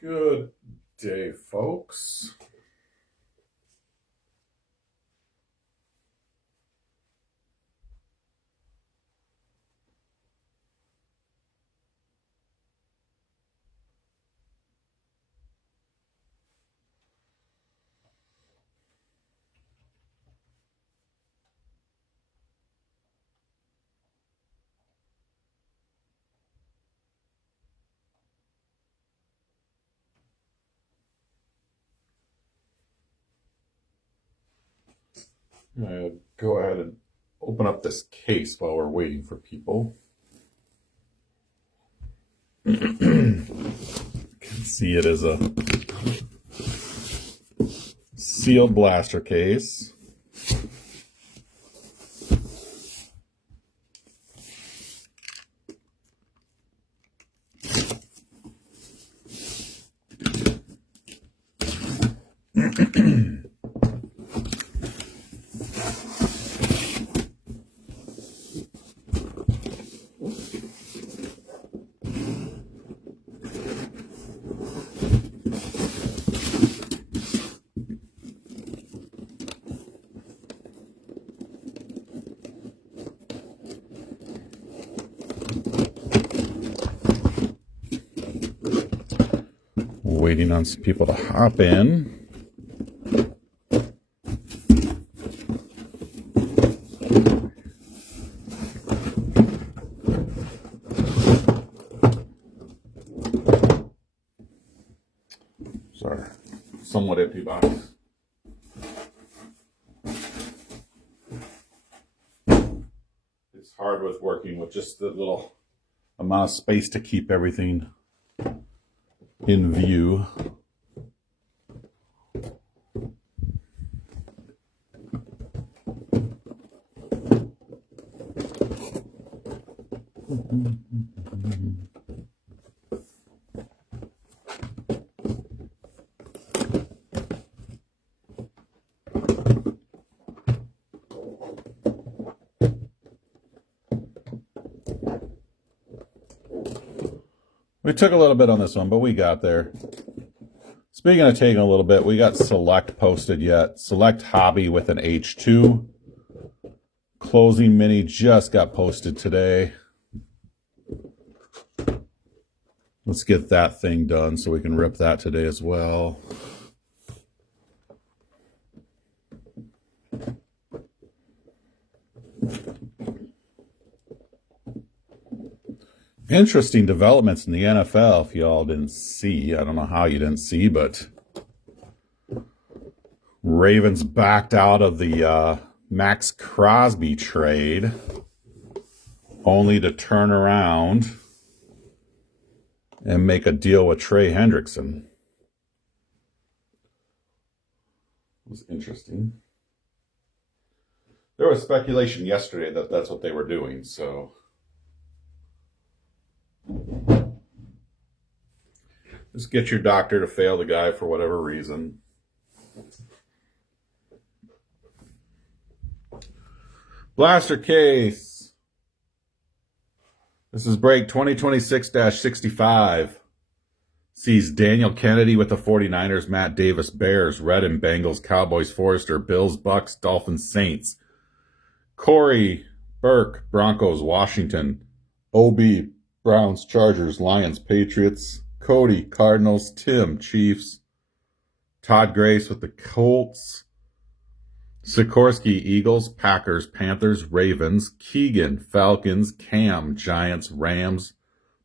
Good day, folks. I'm going to go ahead and open up this case while we're waiting for people. You can see it as a sealed blaster case. Waiting on some people to hop in. Sorry, somewhat empty box. It's hard with working with just the little amount of space to keep everything in view. We took a little bit on this one, but we got there. Speaking of taking a little bit, we got Select posted yet. Select Hobby with an H2. Closing Mini just got posted today. Let's get that thing done so we can rip that today as well. Interesting developments in the NFL, if y'all didn't see. I don't know how you didn't see, but Ravens backed out of the Max Crosby trade, only to turn around and make a deal with Trey Hendrickson. It was interesting. There was speculation yesterday that that's what they were doing, so just get your doctor to fail the guy for whatever reason. Blaster case. This is break 2026-65. Sees Daniel Kennedy with the 49ers, Matt Davis Bears, Red and Bengals, Cowboys Forrester, Bills Bucks, Dolphins Saints, Corey Burke Broncos Washington, OB Browns, Chargers, Lions, Patriots, Cody, Cardinals, Tim, Chiefs, Todd Grace with the Colts, Sikorsky, Eagles, Packers, Panthers, Ravens, Keegan, Falcons, Cam, Giants, Rams,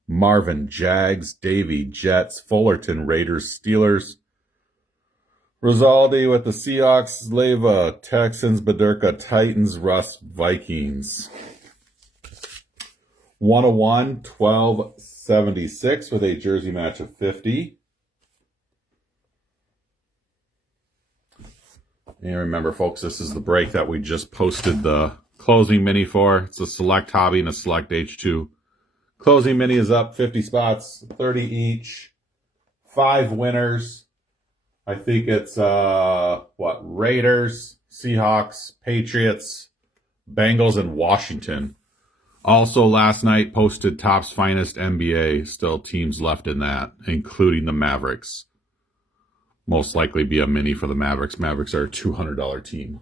Marvin, Jags, Davey, Jets, Fullerton, Raiders, Steelers, Rosaldi with the Seahawks, Leva, Texans, Badurka, Titans, Russ, Vikings. 101, 1276 with a jersey match of 50. And remember, folks, this is the break that we just posted the closing mini for. It's a Select Hobby and a Select H2. Closing mini is up 50 spots, 30 each. 5 winners. I think it's, Raiders, Seahawks, Patriots, Bengals, and Washington Also, last night posted Topps Finest NBA. Still teams left in that, including the Mavericks. Most likely be a mini for the Mavericks. Mavericks are a $200 team.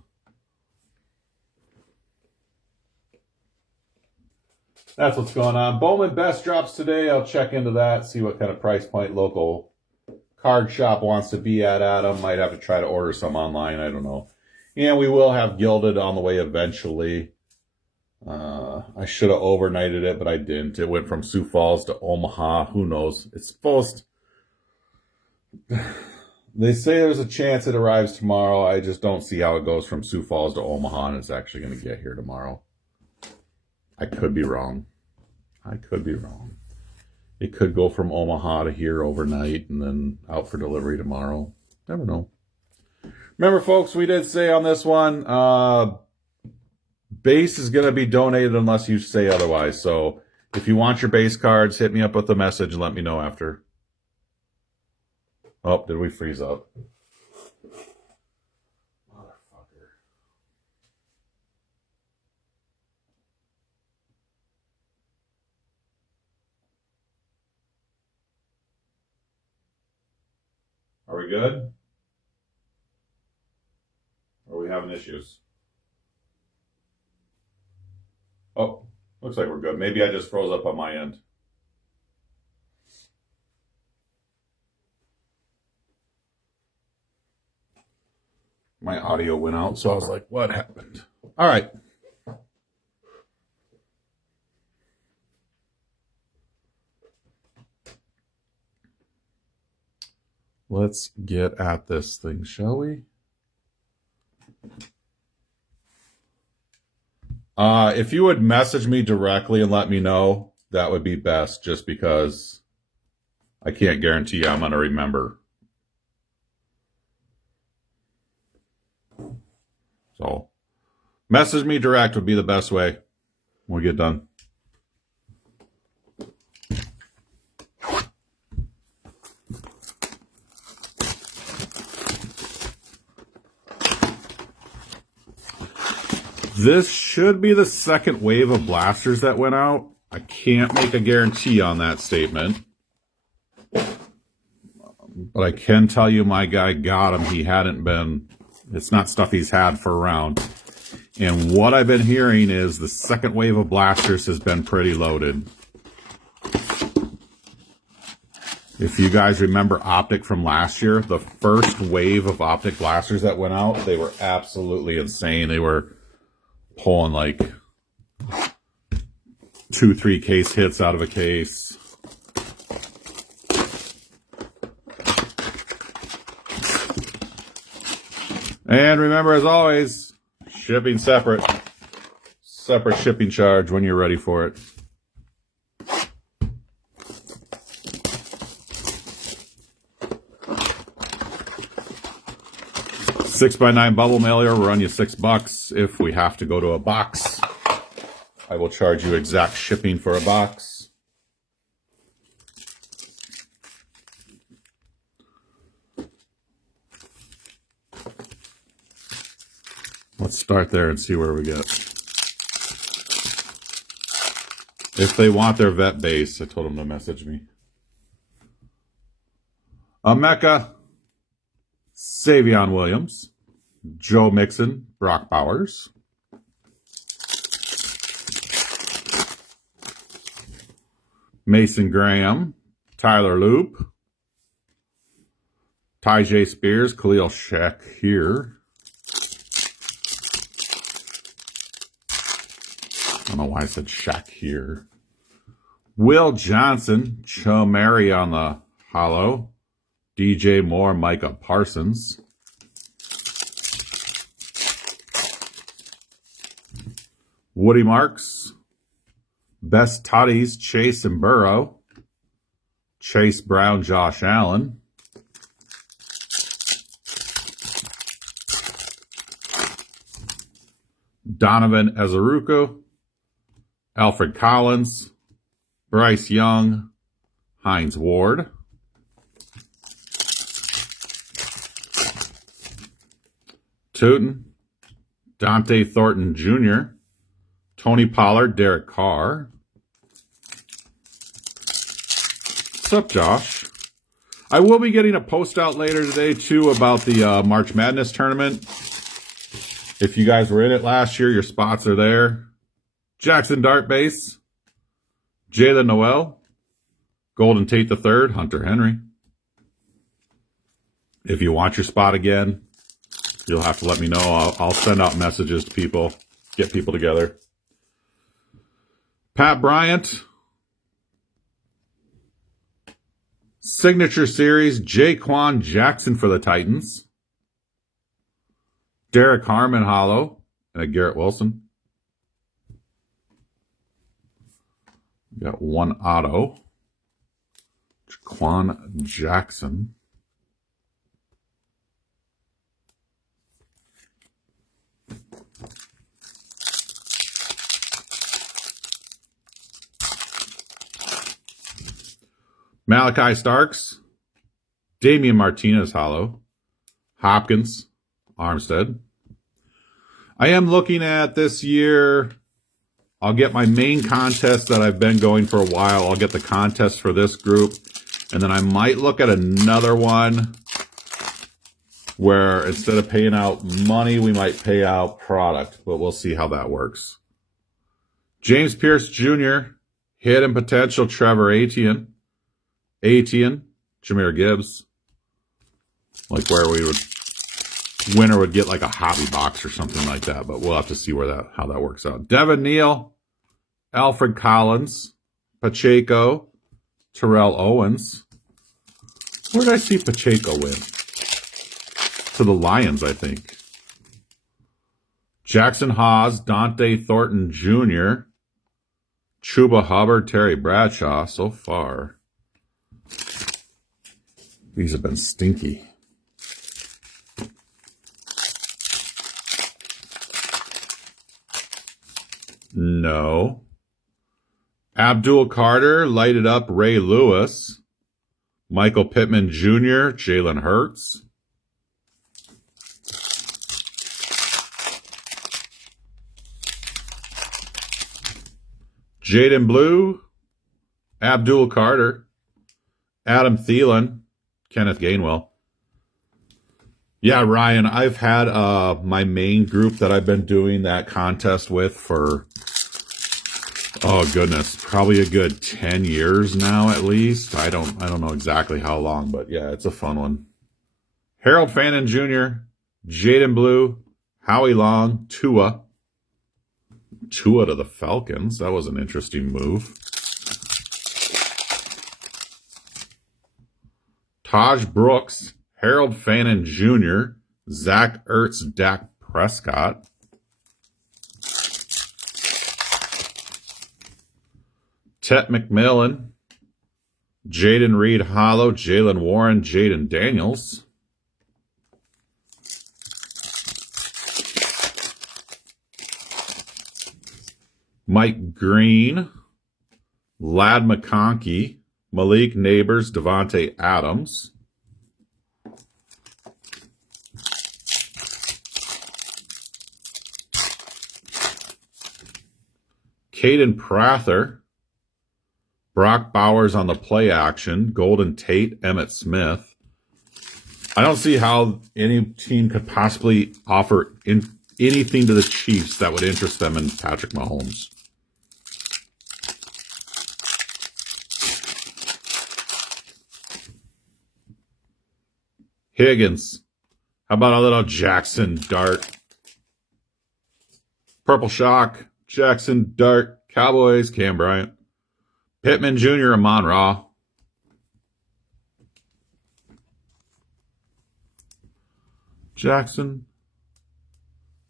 That's what's going on. Bowman Best drops today. I'll check into that, see what kind of price point local card shop wants to be at Adam. Might have to try to order some online. I don't know. And we will have Gilded on the way eventually. I should have overnighted it, but I didn't. It went from Sioux Falls to Omaha. Who knows? It's supposed... They say there's a chance it arrives tomorrow. I just don't see how it goes from Sioux Falls to Omaha and it's actually going to get here tomorrow. I could be wrong. It could go from Omaha to here overnight and then out for delivery tomorrow. Never know. Remember, folks, we did say on this one, base is going to be donated unless you say otherwise. So if you want your base cards, hit me up with a message and let me know after. Oh, did we freeze up? Motherfucker. Are we good? Or are we having issues? Oh, looks like we're good. Maybe I just froze up on my end. My audio went out, so I was like, what happened? All right. Let's get at this thing, shall we? If you would message me directly and let me know, that would be best, just because I can't guarantee I'm going to remember. So, message me direct would be the best way when we get done. This should be the second wave of blasters that went out. I can't make a guarantee on that statement. But I can tell you my guy got him. He hadn't been... It's not stuff he's had for a round. And what I've been hearing is the second wave of blasters has been pretty loaded. If you guys remember Optic from last year, the first wave of Optic blasters that went out, they were absolutely insane. They were pulling like 2-3 case hits out of a case. And remember, as always, shipping separate. Separate shipping charge when you're ready for it. $6x9 bubble mailer will run you $6. If we have to go to a box, I will charge you exact shipping for a box. Let's start there and see where we get. If they want their vet base, I told them to message me. Mecca, Savion Williams, Joe Mixon, Brock Bowers, Mason Graham, Tyler Loop, Tyjae Spears, Khalil Shakir. I don't know why I said Shakir. Will Johnson, Chomeri on the hollow, DJ Moore, Micah Parsons. Woody Marks, Best Tutties, Chase and Burrow, Chase Brown, Josh Allen. Donovan Ezeruko, Alfred Collins, Bryce Young, Hines Ward. Tootin, Dante Thornton Jr., Tony Pollard, Derek Carr. What's up, Josh? I will be getting a post out later today, too, about the March Madness tournament. If you guys were in it last year, your spots are there. Jaxson Dart Base. Jaylen Noel. Golden Tate III, Hunter Henry. If you want your spot again, you'll have to let me know. I'll send out messages to people, get people together. Pat Bryant. Signature Series, Jaquan Jackson for the Titans. Derek Harmon Hollow and a Garrett Wilson. We got one auto. Jaquan Jackson. Malachi Starks, Damian Martinez Hollow, Hopkins, Armstead. I am looking at this year. I'll get my main contest that I've been going for a while. I'll get the contest for this group. And then I might look at another one where instead of paying out money, we might pay out product. But we'll see how that works. James Pierce Jr., hidden potential, Trevor Etienne. Jahmyr Gibbs. Like where we would, winner would get like a hobby box or something like that, but we'll have to see how that works out. Devin Neal, Alfred Collins, Pacheco, Terrell Owens. Where did I see Pacheco win? To the Lions, I think. Jackson Haas, Dante Thornton Jr., Chuba Hubbard, Terry Bradshaw so far. These have been stinky. No. Abdul Carter, lighted up Ray Lewis. Michael Pittman Jr., Jalen Hurts. Jaden Blue, Abdul Carter. Adam Thielen, Kenneth Gainwell. Yeah, Ryan, I've had my main group that I've been doing that contest with for, oh goodness, probably a good 10 years now at least. I don't know exactly how long, but yeah, it's a fun one. Harold Fannin Jr., Jaden Blue, Howie Long, Tua to the Falcons. That was an interesting move. Taj Brooks, Harold Fannin Jr., Zach Ertz, Dak Prescott. Tet McMillan, Jaden Reed Hollow, Jalen Warren, Jaden Daniels. Mike Green, Lad McConkey, Malik Neighbors, Devontae Adams. Caden Prather, Brock Bowers on the play action, Golden Tate, Emmitt Smith. I don't see how any team could possibly offer anything to the Chiefs that would interest them in Patrick Mahomes. Higgins. How about a little Jaxson Dart? Purple Shock, Jaxson Dart, Cowboys, Cam Bryant. Pittman Jr., Amon Ra. Jaxson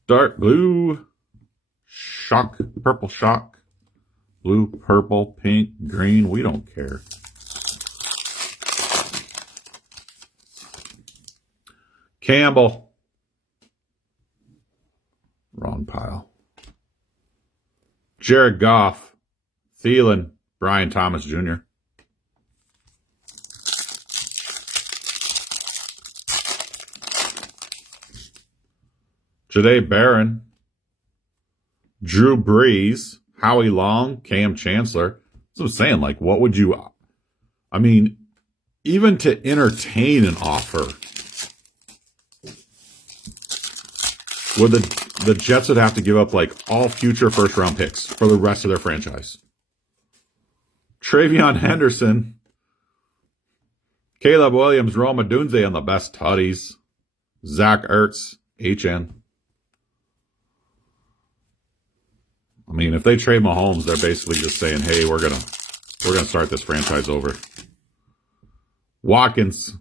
Dart, blue. Shock, purple shock. Blue, purple, pink, green. We don't care. Campbell. Wrong pile. Jared Goff. Thielen. Brian Thomas Jr. Jahdae Barron. Drew Brees, Howie Long, Cam Chancellor. That's what I'm saying. Like, what would you... I mean, even to entertain an offer, would the Jets would have to give up, like, all future first-round picks for the rest of their franchise. Travion Henderson, Kaleb Williams, Roma Dunze on the best tutties. Zach Ertz, HN. I mean, if they trade Mahomes, they're basically just saying, hey, we're gonna start this franchise over. Watkins,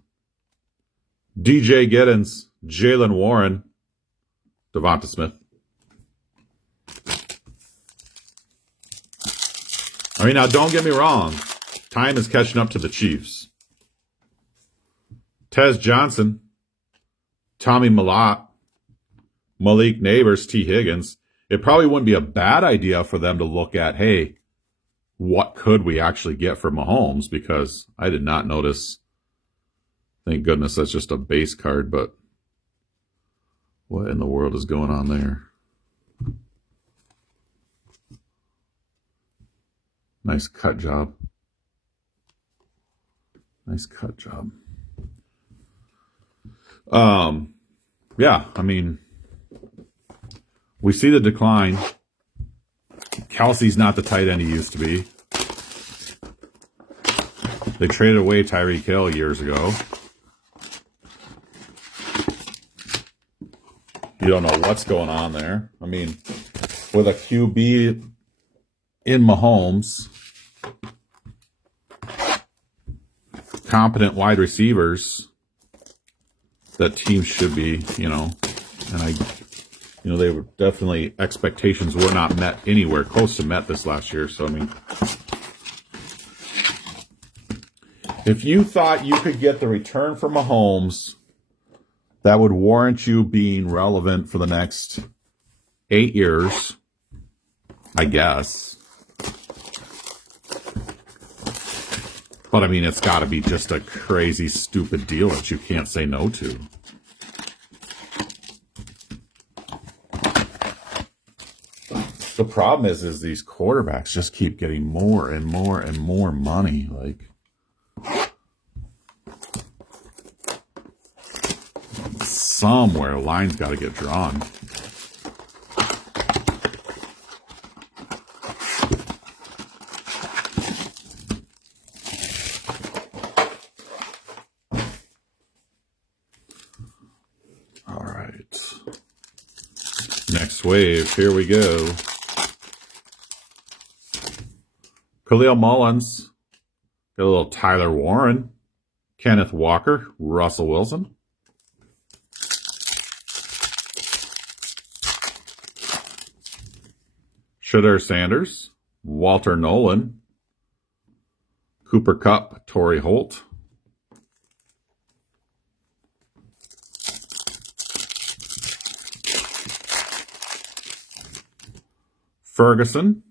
DJ Giddens, Jalen Warren, Devonta Smith. I mean, now don't get me wrong. Time is catching up to the Chiefs. Tez Johnson, Tommy Malott, Malik Neighbors, T. Higgins. It probably wouldn't be a bad idea for them to look at, hey, what could we actually get for Mahomes? Because I did not notice. Thank goodness that's just a base card, but what in the world is going on there? Nice cut job. Nice cut job. Yeah, I mean, we see the decline. Kelsey's not the tight end he used to be. They traded away Tyreek Hill years ago. You don't know what's going on there. I mean, with a QB in Mahomes, competent wide receivers, that team should be, and they were definitely, expectations were not met anywhere close to met this last year. So, I mean, if you thought you could get the return from Mahomes that would warrant you being relevant for the next 8 years, I guess. But I mean, it's got to be just a crazy, stupid deal that you can't say no to. The problem is these quarterbacks just keep getting more and more and more money. Like, somewhere a line's got to get drawn. All right. Next wave. Here we go. Khalil Mullins. Got a little Tyler Warren. Kenneth Walker. Russell Wilson. Shedeur Sanders, Walter Nolan, Cooper Kupp, Torrey Holt, Ferguson,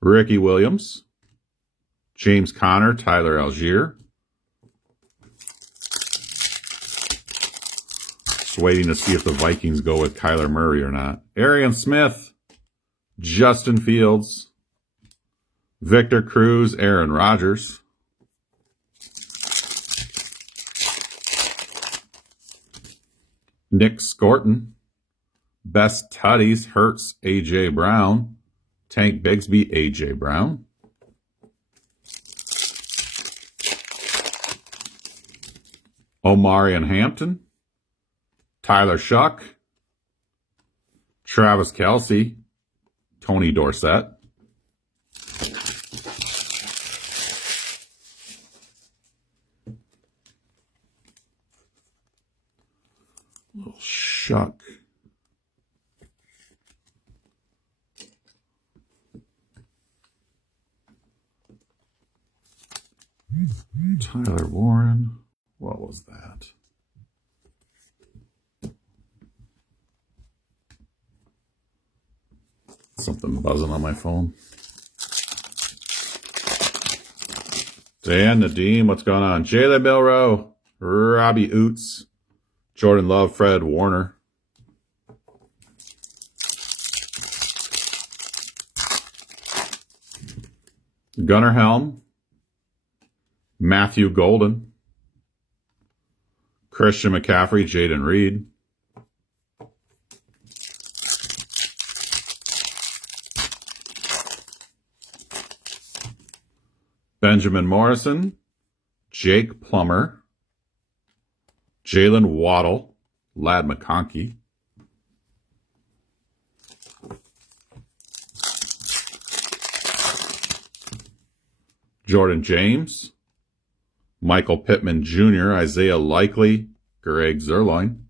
Ricky Williams, James Conner, Tyler Algier. Just waiting to see if the Vikings go with Kyler Murray or not. Arian Smith, Justin Fields, Victor Cruz, Aaron Rodgers. Nick Scorton, Best Tutties, Hurts, A.J. Brown, Tank Bigsby, A.J. Brown. Omarion Hampton, Tyler Shough, Travis Kelce, Tony Dorsett. Little Shough. Tyler Warren. What was that? Something buzzing on my phone. Dan Nadeem, what's going on? Jalen Milroe, Robbie Oots, Jordan Love, Fred Warner. Gunnar Helm, Matthew Golden, Christian McCaffrey, Jaden Reed, Benjamin Morrison, Jake Plummer, Jalen Waddle, Lad McConkey, Jordan James, Michael Pittman Jr., Isaiah Likely, Greg Zerline,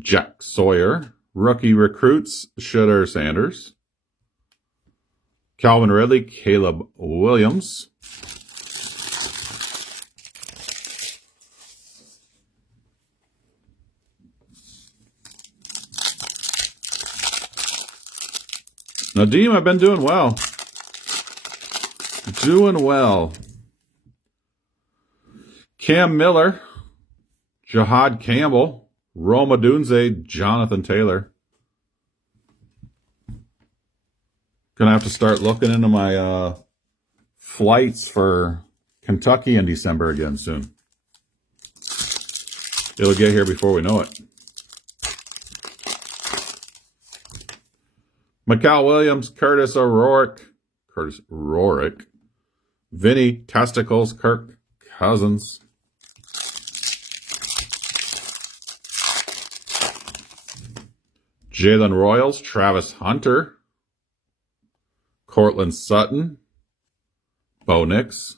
Jack Sawyer, rookie recruits, Shedder Sanders, Calvin Ridley, Kaleb Williams, Nadeem, I've been doing well. Doing well. Cam Miller, Jahad Campbell, Roma Dunze, Jonathan Taylor. Gonna have to start looking into my flights for Kentucky in December again soon. It'll get here before we know it. Mikal Williams, Curtis O'Rourke, Vinny Testicles, Kirk Cousins, Jalen Royals, Travis Hunter, Cortland Sutton, Bo Nix,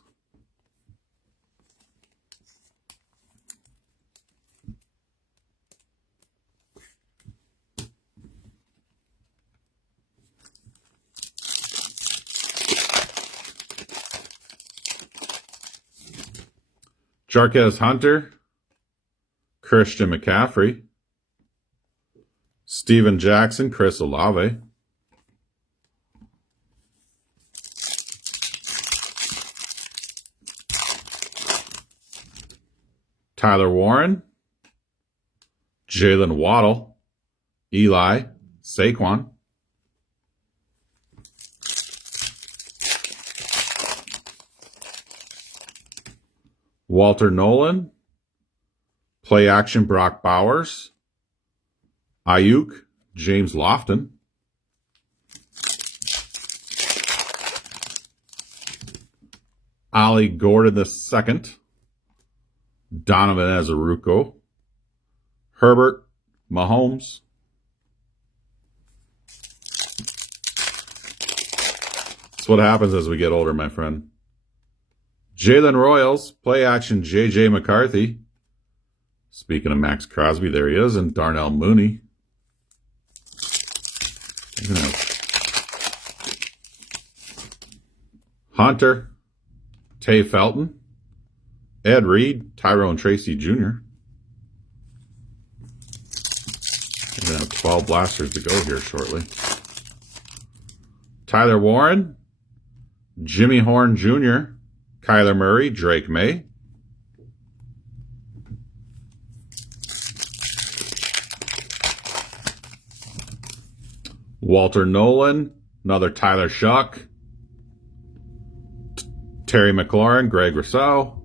Jarquez Hunter, Christian McCaffrey, Steven Jackson, Chris Olave, Tyler Warren, Jalen Waddle, Eli, Saquon, Walter Nolan, play action Brock Bowers, Ayuk, James Lofton, Ollie Gordon II, Donovan Azaruko, Herbert Mahomes, that's what happens as we get older, my friend. Jalen Royals, play action J.J. McCarthy. Speaking of Max Crosby, there he is, and Darnell Mooney. Hunter, Tay Felton, Ed Reed, Tyrone Tracy Jr. We're going to have 12 blasters to go here shortly. Tyler Warren, Jimmy Horn Jr., Kyler Murray, Drake May, Walter Nolan, another Tyler Shough, Terry McLaurin, Greg Rousseau.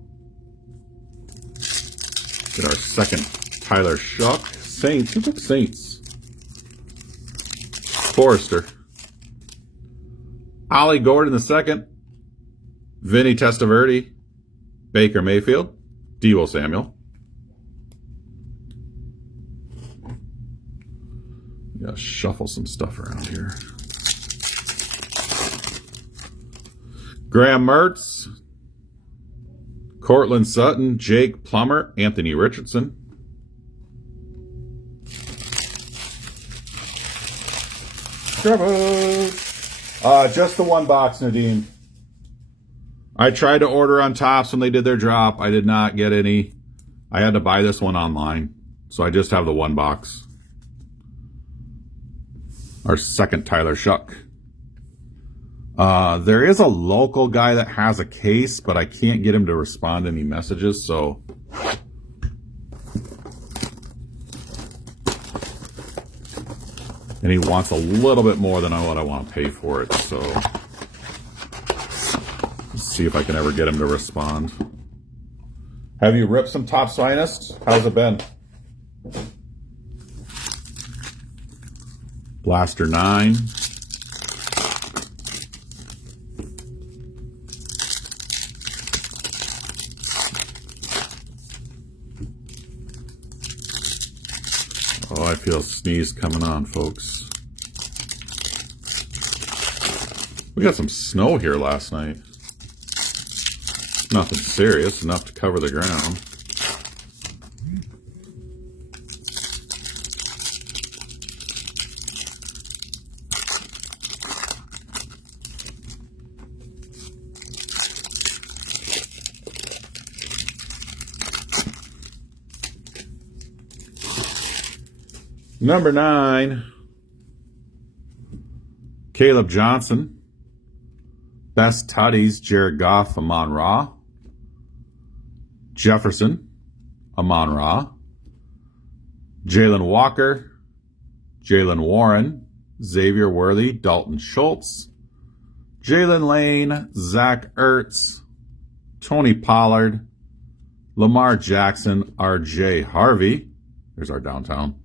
Get our second Tyler Shough. Saints. Who took Saints? Forrester. Ollie Gordon II. Vinny Testaverde. Baker Mayfield. Deebo Samuel. Gotta shuffle some stuff around here. Graham Mertz, Cortland Sutton, Jake Plummer, Anthony Richardson. Just the one box, Nadeem. I tried to order on Tops when they did their drop. I did not get any. I had to buy this one online. So I just have the one box. Our second Tyler Shough. There is a local guy that has a case, but I can't get him to respond to any messages, so. And he wants a little bit more than what I want to pay for it, so let's see if I can ever get him to respond. Have you ripped some Topps Finest? How's it been? Blaster 9. Oh, I feel a sneeze coming on, folks. We got some snow here last night. Nothing serious, enough to cover the ground. Number 9, Kaleb Johnson. Best Tutties, Jared Goff, Amon-Ra. Jefferson, Amon-Ra. Jalen Walker, Jalen Warren, Xavier Worthy, Dalton Schultz, Jalen Lane, Zach Ertz, Tony Pollard, Lamar Jackson, R.J. Harvey. There's our downtown.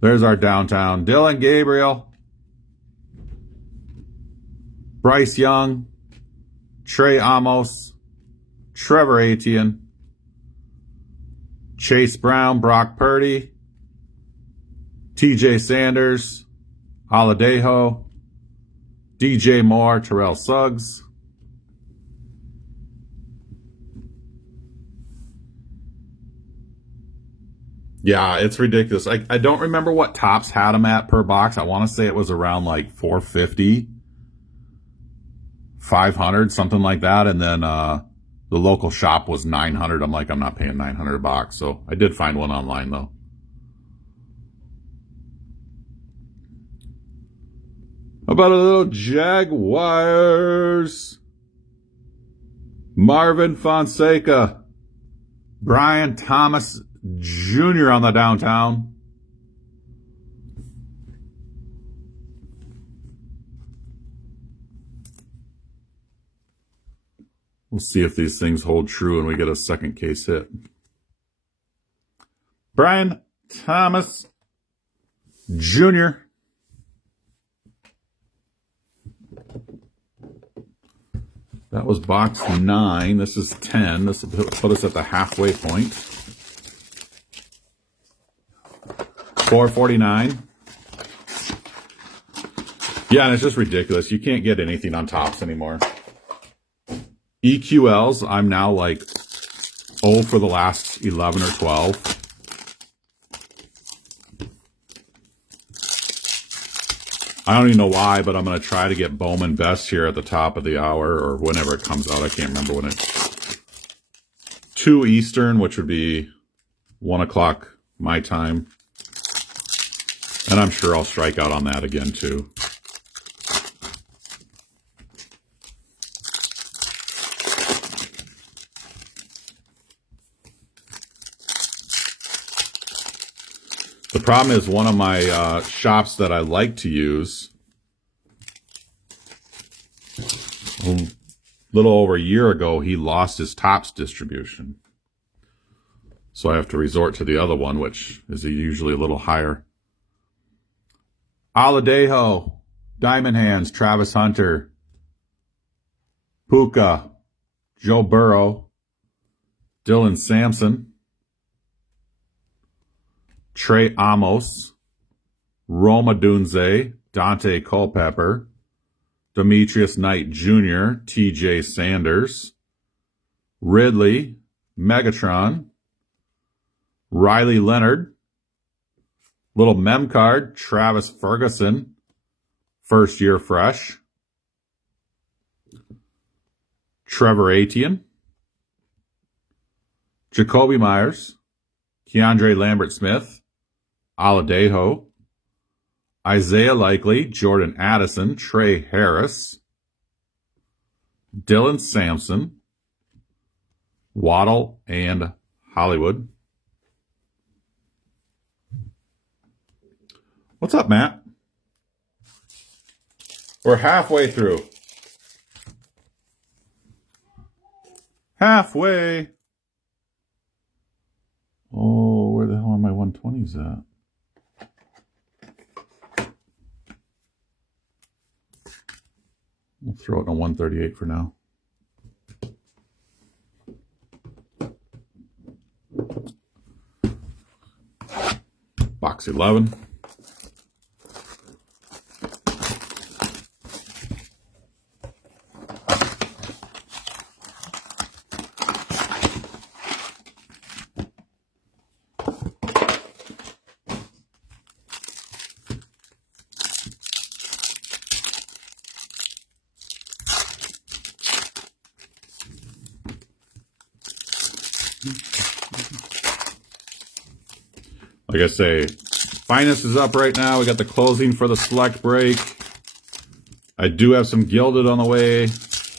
There's our downtown. Dylan Gabriel, Bryce Young, Trey Amos, Trevor Etienne, Chase Brown, Brock Purdy, TJ Sanders, Aladejo, DJ Moore, Terrell Suggs, yeah, it's ridiculous. I don't remember what Topps had them at per box. I want to say it was around like $450, $500, something like that. And then the local shop was $900. I'm like, I'm not paying $900 a box. So I did find one online though. How about a little Jaguars? Marvin Fonseca, Brian Thomas Jr. on the downtown. We'll see if these things hold true and we get a second case hit. Brian Thomas Jr. That was box 9. This is 10. This will put us at the halfway point. $4.49. Yeah, and it's just ridiculous. You can't get anything on Topps anymore. EQLs, I'm now like 0 for the last 11 or 12. I don't even know why, but I'm going to try to get Bowman Best here at the top of the hour or whenever it comes out. I can't remember when it's 2 Eastern, which would be 1 o'clock my time. And I'm sure I'll strike out on that again, too. The problem is one of my shops that I like to use, a little over a year ago, he lost his Topps distribution. So I have to resort to the other one, which is usually a little higher. Aladejo, Diamond Hands, Travis Hunter, Puka, Joe Burrow, Dylan Sampson, Trey Amos, Roma Dunze, Dante Culpepper, Demetrius Knight Jr., TJ Sanders, Ridley, Megatron, Riley Leonard, little mem card, Travis Ferguson, first year fresh, Trevor Etienne, Jacoby Myers, Keandre Lambert-Smith, Aladejo, Isaiah Likely, Jordan Addison, Trey Harris, Dylan Sampson, Waddle, and Hollywood. What's up, Matt? We're halfway through. Halfway. Oh, where the hell are my 120s at? We'll throw it in a 138 for now. Box 11. Like I say, Finest is up right now. We got the closing for the select break. I do have some gilded on the way.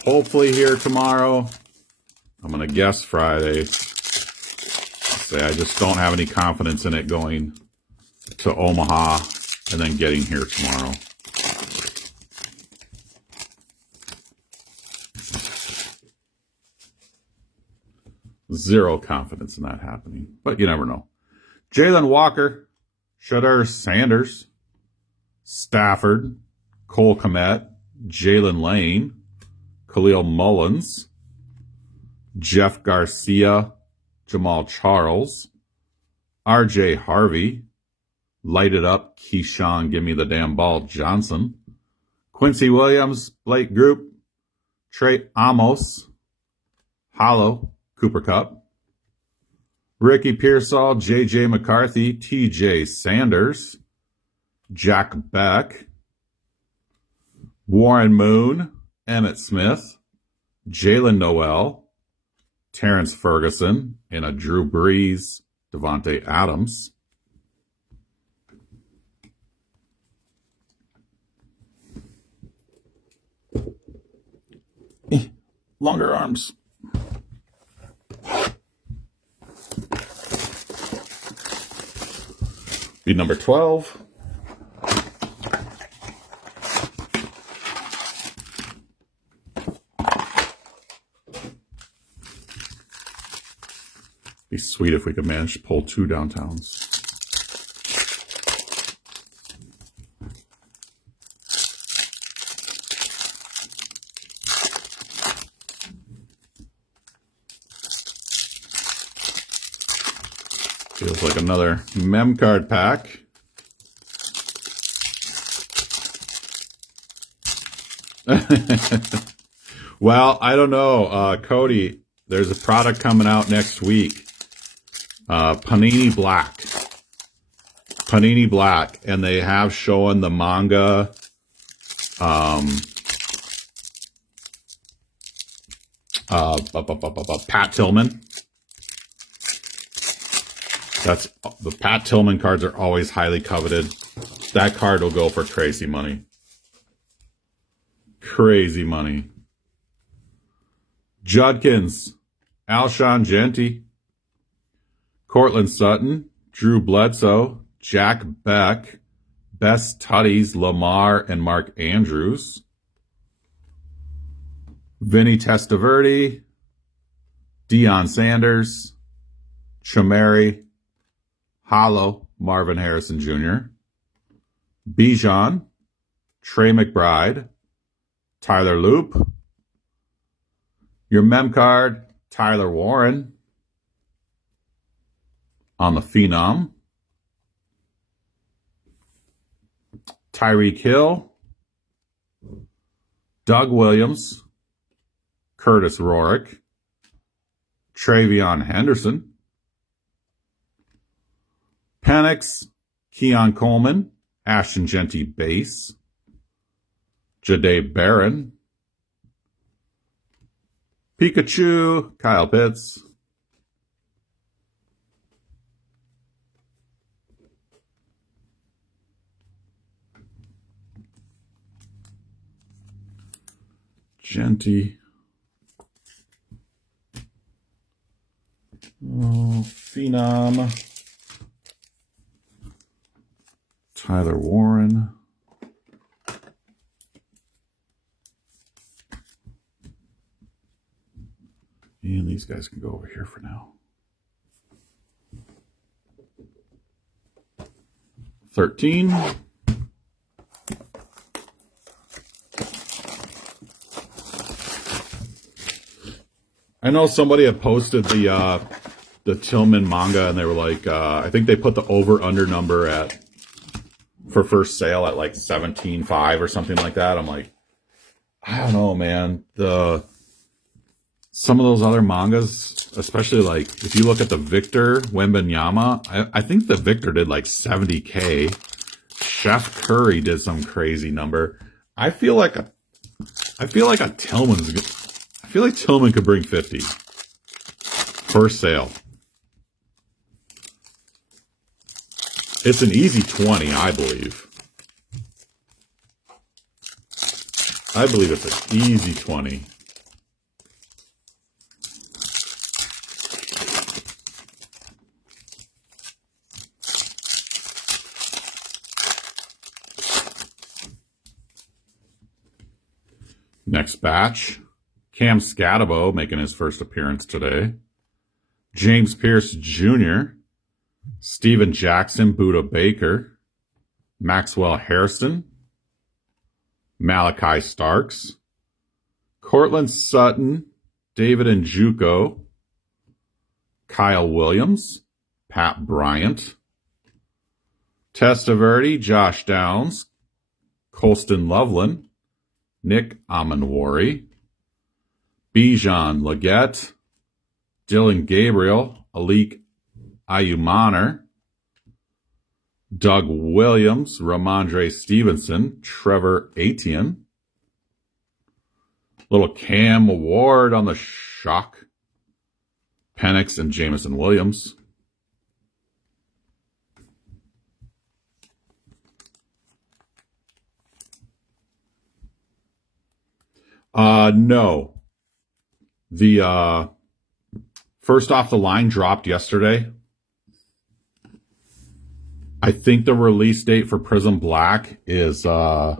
Hopefully here tomorrow. I'm going to guess Friday. Say I just don't have any confidence in it going to Omaha and then getting here tomorrow. Zero confidence in that happening, but you never know. Jalen Walker, Shough Sanders, Stafford, Cole Kmet, Jalen Lane, Khalil Mullins, Jeff Garcia, Jamal Charles, RJ Harvey, Light It Up, Keyshawn, Give Me the Damn Ball Johnson, Quincy Williams, Blake Group, Trey Amos, Hollow, Cooper Cup, Ricky Pearsall, J.J. McCarthy, T.J. Sanders, Jack Beck, Warren Moon, Emmett Smith, Jalen Noel, Terrence Ferguson, and a Drew Brees, Devontae Adams. Longer arms. Be number 12. Be sweet if we could manage to pull 2 downtowns. Feels like another mem card pack. Well, I don't know, Cody. There's a product coming out next week. Panini Black. Panini Black, and they have shown the manga. Pat Tillman. That's the Pat Tillman cards are always highly coveted. That card will go for crazy money. Crazy money. Judkins, Alshon Jeanty, Cortland Sutton, Drew Bledsoe, Jack Beck, Best Tutties, Lamar and Mark Andrews, Vinny Testaverde, Deion Sanders, Chamari, Hollow, Marvin Harrison Jr., Bijan, Trey McBride, Tyler Loop, your mem card, Tyler Warren on the Phenom, Tyreek Hill, Doug Williams, Curtis Rorick, Travion Henderson, Penix, Keon Coleman, Ashton Jeanty base, Jahdae Barron, Pikachu, Kyle Pitts, Jeanty, Phenom, Tyler Warren. And these guys can go over here for now. 13. I know somebody had posted the Tillman manga, and they were like, I think they put the over-under number for first sale at like 17.5 or something like that. I'm like, I don't know, man. Some of those other mangas, especially like if you look at the Victor Wembanyama, I think the Victor did like 70K. Chef Curry did some crazy number. I feel like Tillman could bring 50 first sale. It's an easy 20, I believe. I believe it's an easy 20. Next batch. Cam Skattebo making his first appearance today. James Pierce Jr., Steven Jaxson, Buda Baker, Maxwell Harrison, Malachi Starks, Cortland Sutton, David Njuko, Kyle Williams, Pat Bryant, Testaverde, Josh Downs, Colston Loveland, Nick Amanwari, Bijan Leggett, Dylan Gabriel, Alik Ayumaner, Doug Williams, Ramondre Stevenson, Trevor Etienne, little Cam Ward on the Shough, Penix and Jamison Williams. No. The first off the line dropped yesterday. I think the release date for Prism Black is I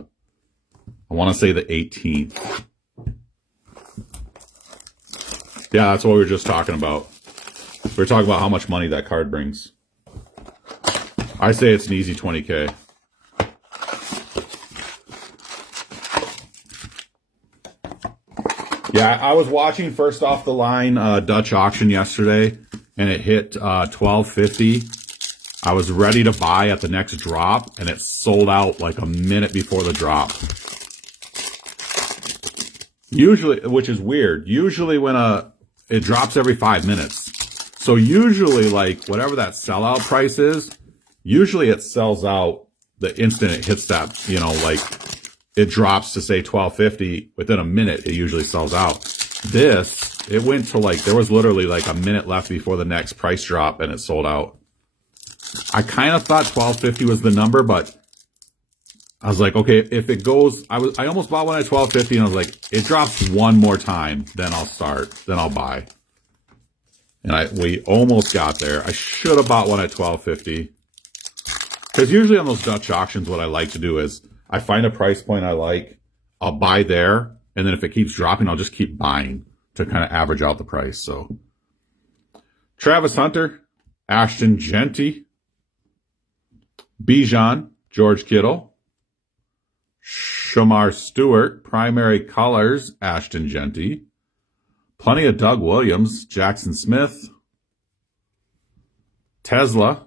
want to say the 18th. Yeah, that's what we were just talking about. We were talking about how much money that card brings. I say it's an easy 20K. Yeah, I was watching first off the line Dutch auction yesterday, and it hit $12.50. I was ready to buy at the next drop, and it sold out like a minute before the drop. Usually, which is weird. Usually when it drops every 5 minutes. So usually like whatever that sellout price is, usually it sells out the instant it hits that, like it drops to say $12.50. Within a minute, it usually sells out. This, it went to like, there was literally like a minute left before the next price drop, and it sold out. I kind of thought $12.50 was the number, but I was like, okay, if it goes, I almost bought one at $12.50, and I was like, it drops one more time, then I'll buy. And we almost got there. I should have bought one at $12.50. Because usually on those Dutch auctions, what I like to do is I find a price point I like, I'll buy there, and then if it keeps dropping, I'll just keep buying to kind of average out the price. So Travis Hunter, Ashton Jeanty, Bijan, George Kittle, Shamar Stewart, primary colors, Ashton Jeanty, plenty of Doug Williams, Jaxson Smith, Tesla,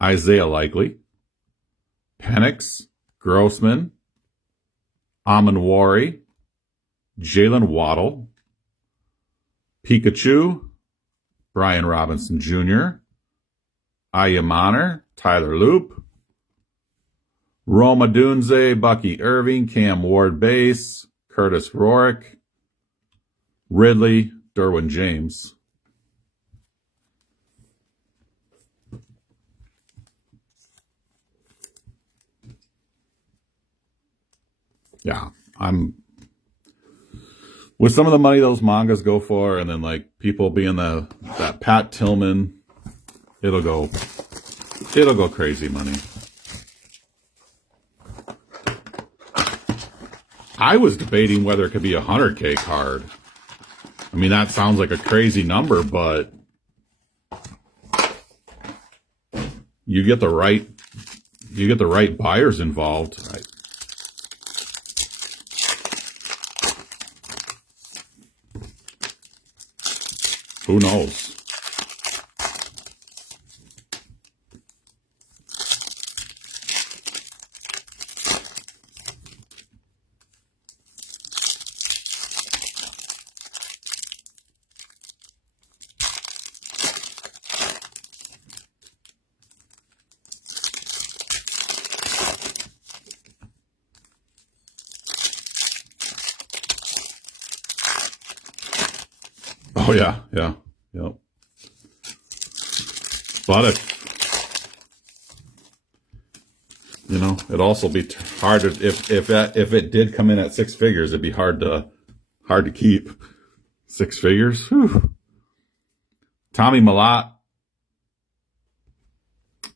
Isaiah Likely, Penix, Grossman, Amanwari, Jalen Waddle, Pikachu, Brian Robinson Jr., Ayamaner, Tyler Loop, Roma Dunze, Bucky Irving, Cam Ward Base, Curtis Rorick, Ridley, Derwin James. Yeah, I'm with some of the money those mangas go for, and then like people being that Pat Tillman, it'll go It'll go crazy money. I was debating whether it could be a 100K card. I mean, that sounds like a crazy number, but you get the right buyers involved. Who knows? Oh yeah, yep. But it'd also be hard if it did come in at six figures, it'd be hard to keep. Six figures. Whew. Tommy Malott,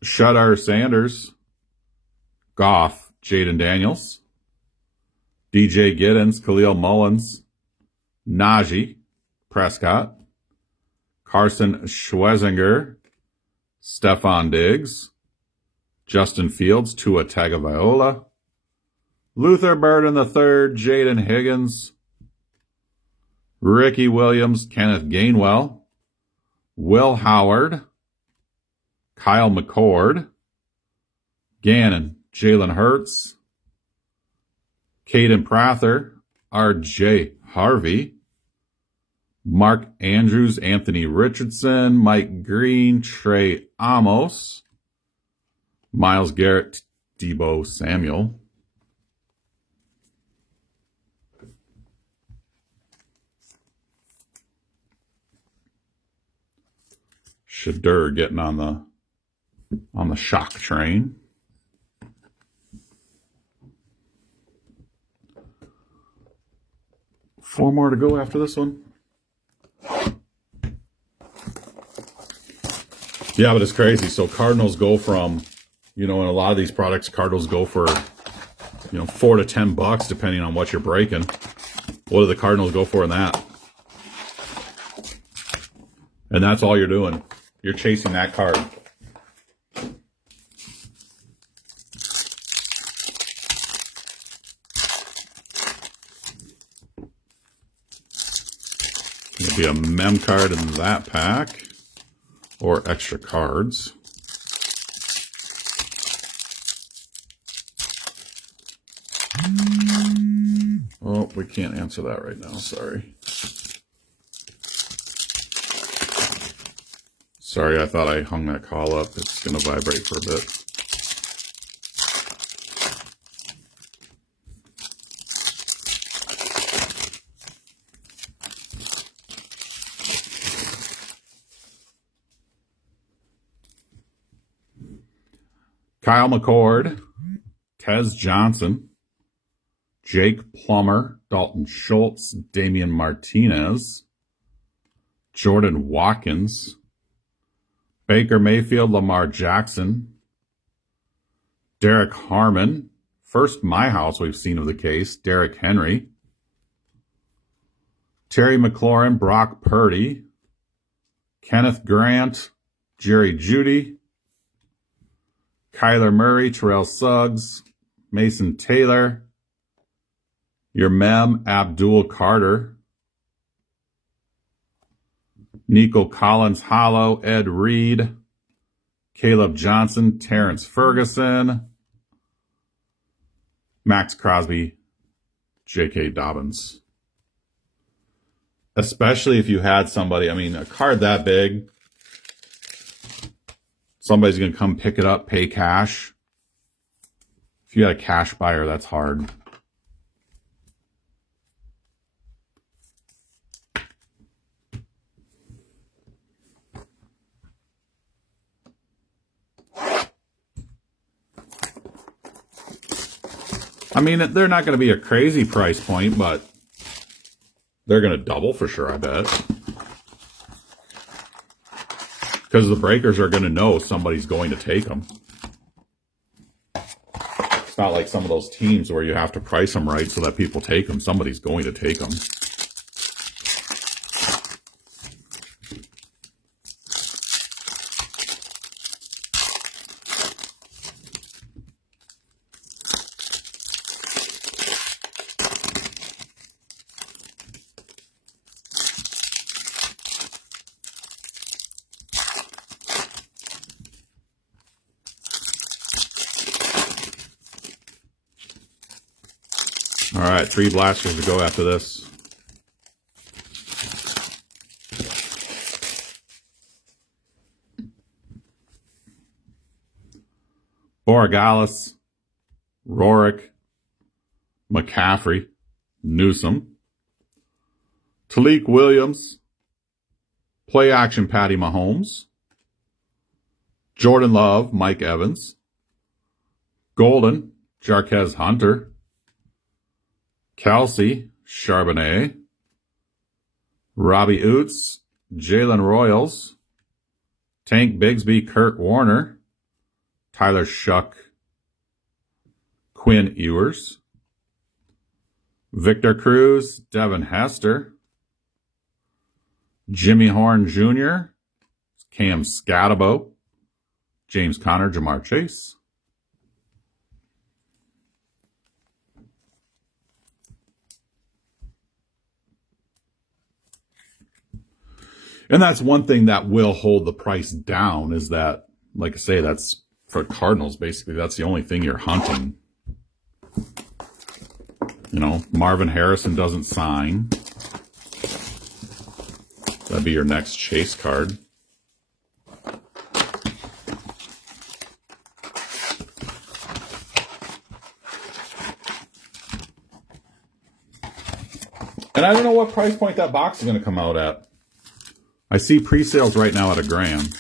Shough Sanders, Goff, Jaden Daniels, DJ Giddens, Khalil Mullins, Najee, Prescott, Carson Schwezinger, Stephon Diggs, Justin Fields, Tua Tagovailoa, Luther Burden III, Jaden Higgins, Ricky Williams, Kenneth Gainwell, Will Howard, Kyle McCord, Gannon, Jalen Hurts, Caden Prather, R.J. Harvey, Mark Andrews, Anthony Richardson, Mike Green, Trey Amos, Myles Garrett, Deebo Samuel. Shedeur getting on the shock train. Four more to go after this one. Yeah, but it's crazy. So Cardinals go from, in a lot of these products, Cardinals go for, $4 to $10 depending on what you're breaking. What do the Cardinals go for in that? And that's all you're doing. You're chasing that card. There'll be a mem card in that pack or extra cards. Oh, we can't answer that right now. Sorry. Sorry, I thought I hung that call up. It's going to vibrate for a bit. Kyle McCord, Tez Johnson, Jake Plummer, Dalton Schultz, Damian Martinez, Jordan Watkins, Baker Mayfield, Lamar Jackson, Derek Harmon, first My House we've seen of the case, Derrick Henry, Terry McLaurin, Brock Purdy, Kenneth Grant, Jerry Jeudy, Kyler Murray, Terrell Suggs, Mason Taylor, your mem, Abdul Carter, Nico Collins, Hollow, Ed Reed, Caleb Johnson, Terrence Ferguson, Max Crosby, J.K. Dobbins. Especially if you had somebody, a card that big, somebody's going to come pick it up, pay cash. If you got a cash buyer, that's hard. They're not going to be a crazy price point, but they're going to double for sure, I bet. Because the breakers are going to know somebody's going to take them. It's not like some of those teams where you have to price them right so that people take them. Somebody's going to take them. All right, 3 blasters to go after this. Borregales, Rorick, McCaffrey, Newsom, Talik Williams, play action Patty Mahomes, Jordan Love, Mike Evans, Golden, Jarquez Hunter, Kelsey, Charbonnet, Robbie Oots, Jalen Royals, Tank Bigsby, Kurt Warner, Tyler Shough, Quinn Ewers, Victor Cruz, Devin Hester, Jimmy Horn Jr., Cam Skattebo, James Conner, Jamar Chase. And that's one thing that will hold the price down is that, like I say, that's for Cardinals, basically. That's the only thing you're hunting. You know, Marvin Harrison doesn't sign. That'd be your next chase card. And I don't know what price point that box is going to come out at. I see pre-sales right now at $1,000.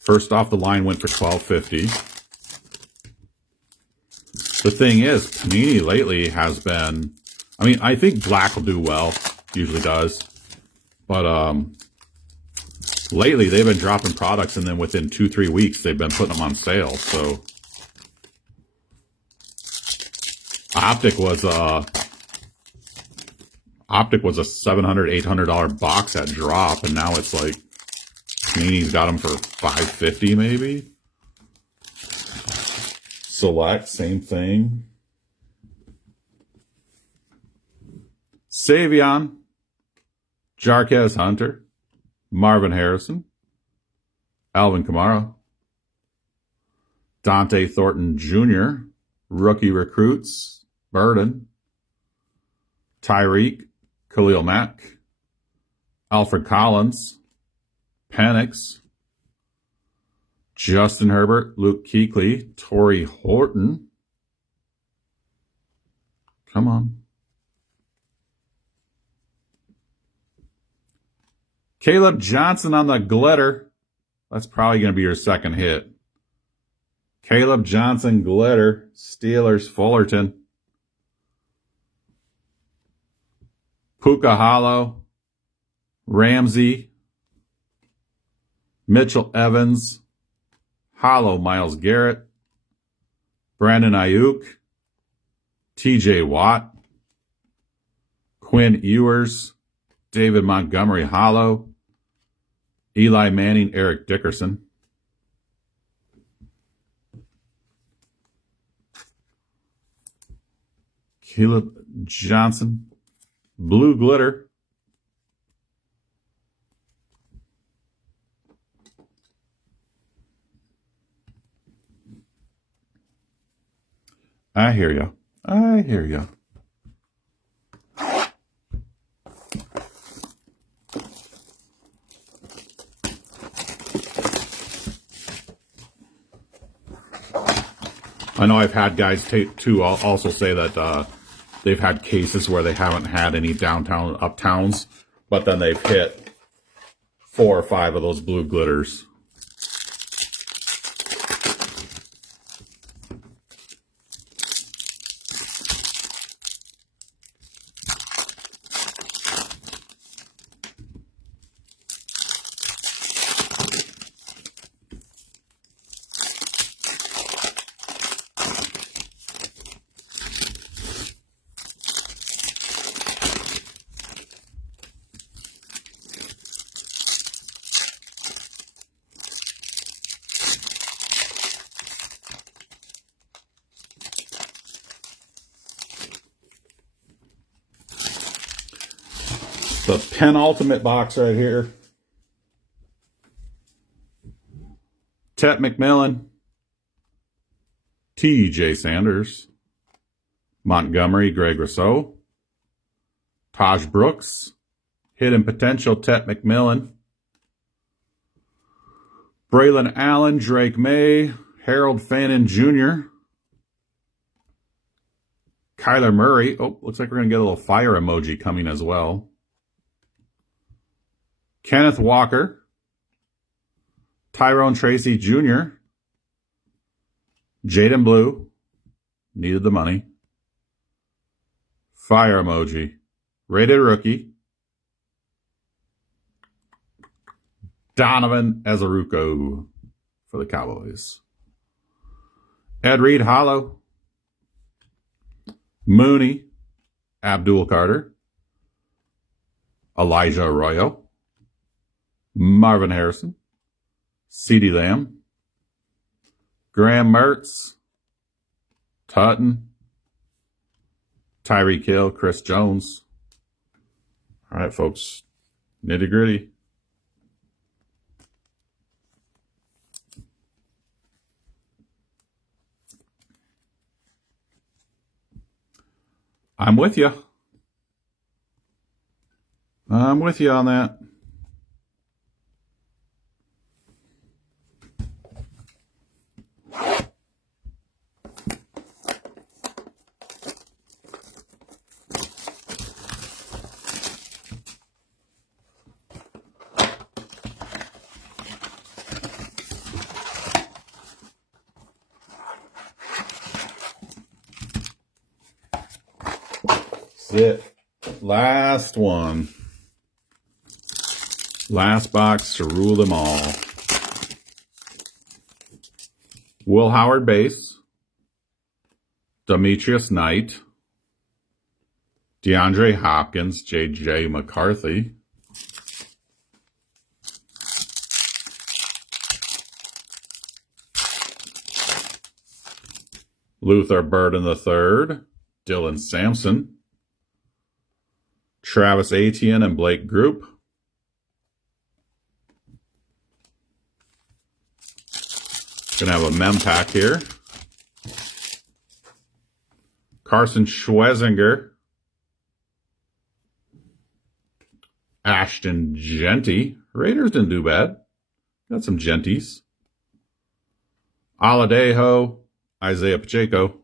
First off the line went for $12.50. The thing is, Panini lately has been, I mean, I think black will do well, usually does. But lately they've been dropping products and then within 2-3 weeks they've been putting them on sale. So Optic was a $700-800 box at drop, and now it's like Panini's got them for $550 maybe. Select, same thing. Savion, Jarquez Hunter, Marvin Harrison, Alvin Kamara, Dante Thornton Jr., rookie recruits, Burden, Tyreek, Khalil Mack, Alfred Collins, Penix, Justin Herbert, Luke Kuechly, Torrey Horton. Come on. Caleb Johnson on the glitter. That's probably going to be your second hit. Caleb Johnson glitter, Steelers, Fullerton. Puka Hollow, Ramsey, Mitchell Evans, Hollow Myles Garrett, Brandon Ayuk, TJ Watt, Quinn Ewers, David Montgomery Hollow, Eli Manning, Eric Dickerson. Caleb Johnson, blue glitter. I hear you. I hear you. I know I've had guys too also say that they've had cases where they haven't had any downtown uptowns, but then they've hit 4 or 5 of those blue glitters. The penultimate box right here. Tet McMillan, T.J. Sanders, Montgomery, Greg Rousseau, Taj Brooks, Hidden Potential, Tet McMillan, Braylon Allen, Drake May, Harold Fannin Jr., Kyler Murray. Oh, looks like we're going to get a little fire emoji coming as well. Kenneth Walker, Tyrone Tracy Jr., Jaden Blue, needed the money. Fire emoji. Rated rookie. Donovan Azaruko for the Cowboys. Ed Reed Hollow. Mooney. Abdul Carter. Elijah Arroyo. Marvin Harrison. CeeDee Lamb. Graham Mertz. Tutton. Tyreek Hill. Chris Jones. All right, folks. Nitty gritty. I'm with you. I'm with you on that. That's it. Last one. Last box to rule them all. Will Howard base. Demetrius Knight. DeAndre Hopkins. J.J. McCarthy. Luther Burden III. Dylan Sampson. Travis Etienne and Blake Group. Gonna have a mem pack here. Carson Schwezinger. Ashton Jeanty. Raiders didn't do bad. Got some Genties. Aladejo. Isaiah Pacheco.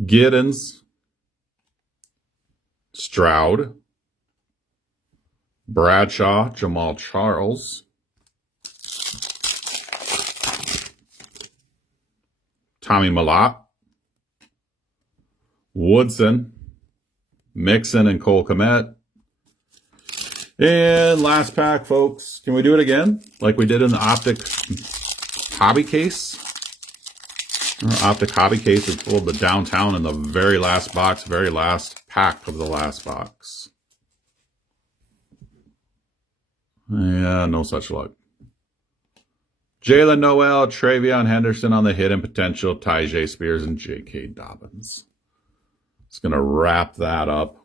Giddens, Stroud, Bradshaw, Jamal Charles, Tommy Malott, Woodson, Mixon, and Cole Kmet. And last pack, folks. Can we do it again? Like we did in the Optic hobby case? Our Optic hobby case is full of the downtown in the very last box, very last pack of the last box. Yeah, no such luck. Jalen Noel, Travion Henderson on the hidden potential, Tyjae Spears, and J.K. Dobbins. It's going to wrap that up.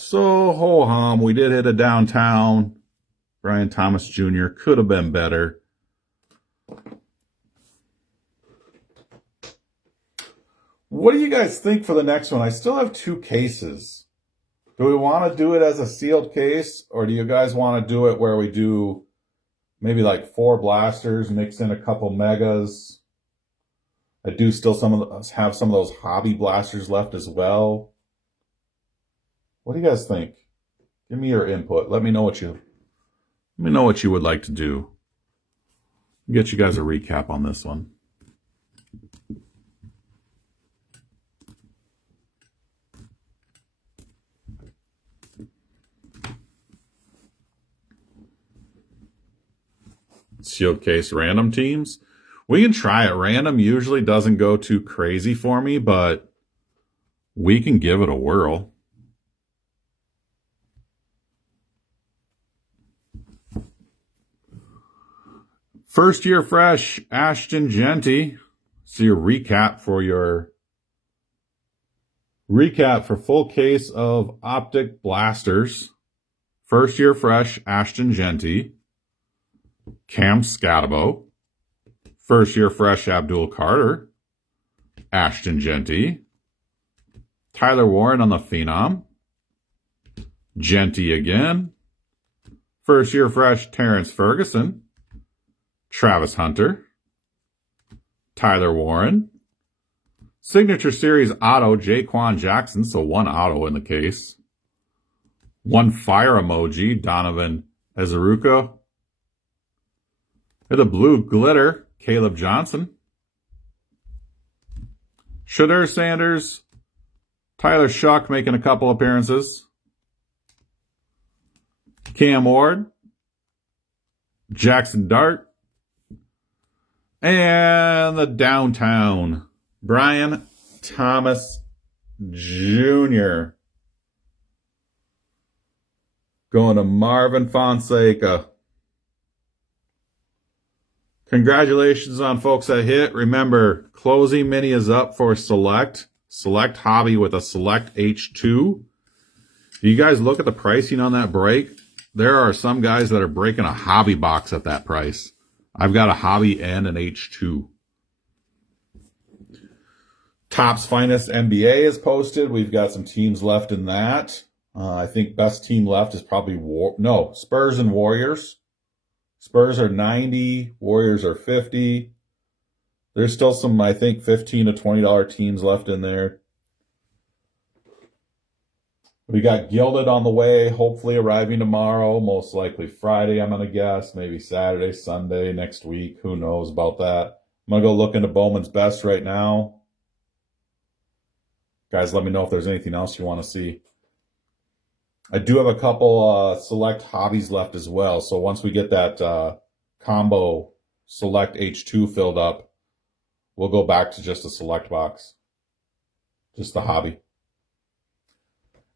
So, ho-hum, we did hit a downtown. Brian Thomas Jr. could have been better. What do you guys think for the next one? I still have 2 cases. Do we want to do it as a sealed case, or do you guys want to do it where we do maybe like 4 blasters, mix in a couple megas? I do still have some of those hobby blasters left as well. What do you guys think? Give me your input. Let me know what you would like to do. I'll get you guys a recap on this one. sealed case random teams. We can try it. Random usually doesn't go too crazy for me, but we can give it a whirl. First year fresh, Ashton, Jeanty. So your recap for full case of Optic blasters. First year fresh, Ashton, Jeanty. Cam Skattebo. First year fresh, Abdul Carter. Ashton, Jeanty. Tyler Warren on the Phenom. Jeanty again. First year fresh, Terrence Ferguson. Travis Hunter. Tyler Warren. Signature Series auto, Jaxson, so one auto in the case. One fire emoji, Donovan Ezeruka. The blue glitter, Kaleb Johnson. Shough Sanders. Tyler Shough making a couple appearances. Cam Ward. Jaxson Dart. And the downtown, Brian Thomas Jr. Going to Marvin Fonseca. Congratulations on folks that hit. Remember, closing mini is up for Select. Select Hobby with a Select H2. You guys look at the pricing on that break. There are some guys that are breaking a hobby box at that price. I've got a hobby and an H2. Topps Finest NBA is posted. We've got some teams left in that. I think best team left is probably Spurs and Warriors. Spurs are 90, Warriors are 50. There's still some, I think, $15 to $20 teams left in there. We got Gilded on the way, hopefully arriving tomorrow, most likely Friday, I'm going to guess, maybe Saturday, Sunday, next week. Who knows about that? I'm going to go look into Bowman's Best right now. Guys, let me know if there's anything else you want to see. I do have a couple Select hobbies left as well, so once we get that combo Select H2 filled up, we'll go back to just a Select box. Just the hobby.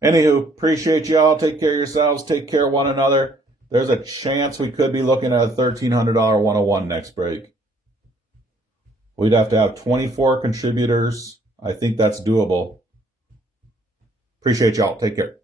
Anywho, appreciate y'all. Take care of yourselves. Take care of one another. There's a chance we could be looking at a $1,300 101 next break. We'd have to have 24 contributors. I think that's doable. Appreciate y'all. Take care.